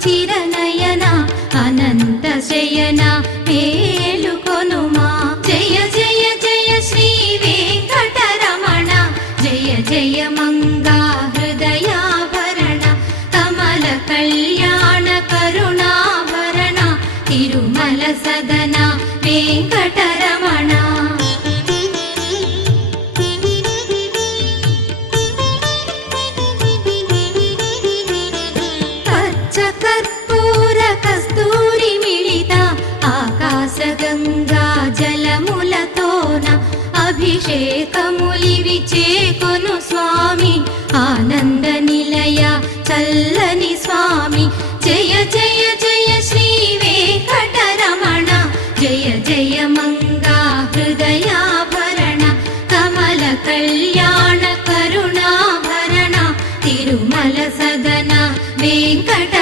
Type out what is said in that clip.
చిరనయన అనంత శయన మేలుకొనుమా జయ జయ జయ శ్రీ వెంకటరమణ జయ జయ మంగా హృదయాభరణ కమల కళ్యాణ కరుణాభరణ తిరుమల సదన వెంకటరమణ గంగా జలములతోన అభిషేకములివి చేకొను స్వామి ఆనంద నిలయ చల్లని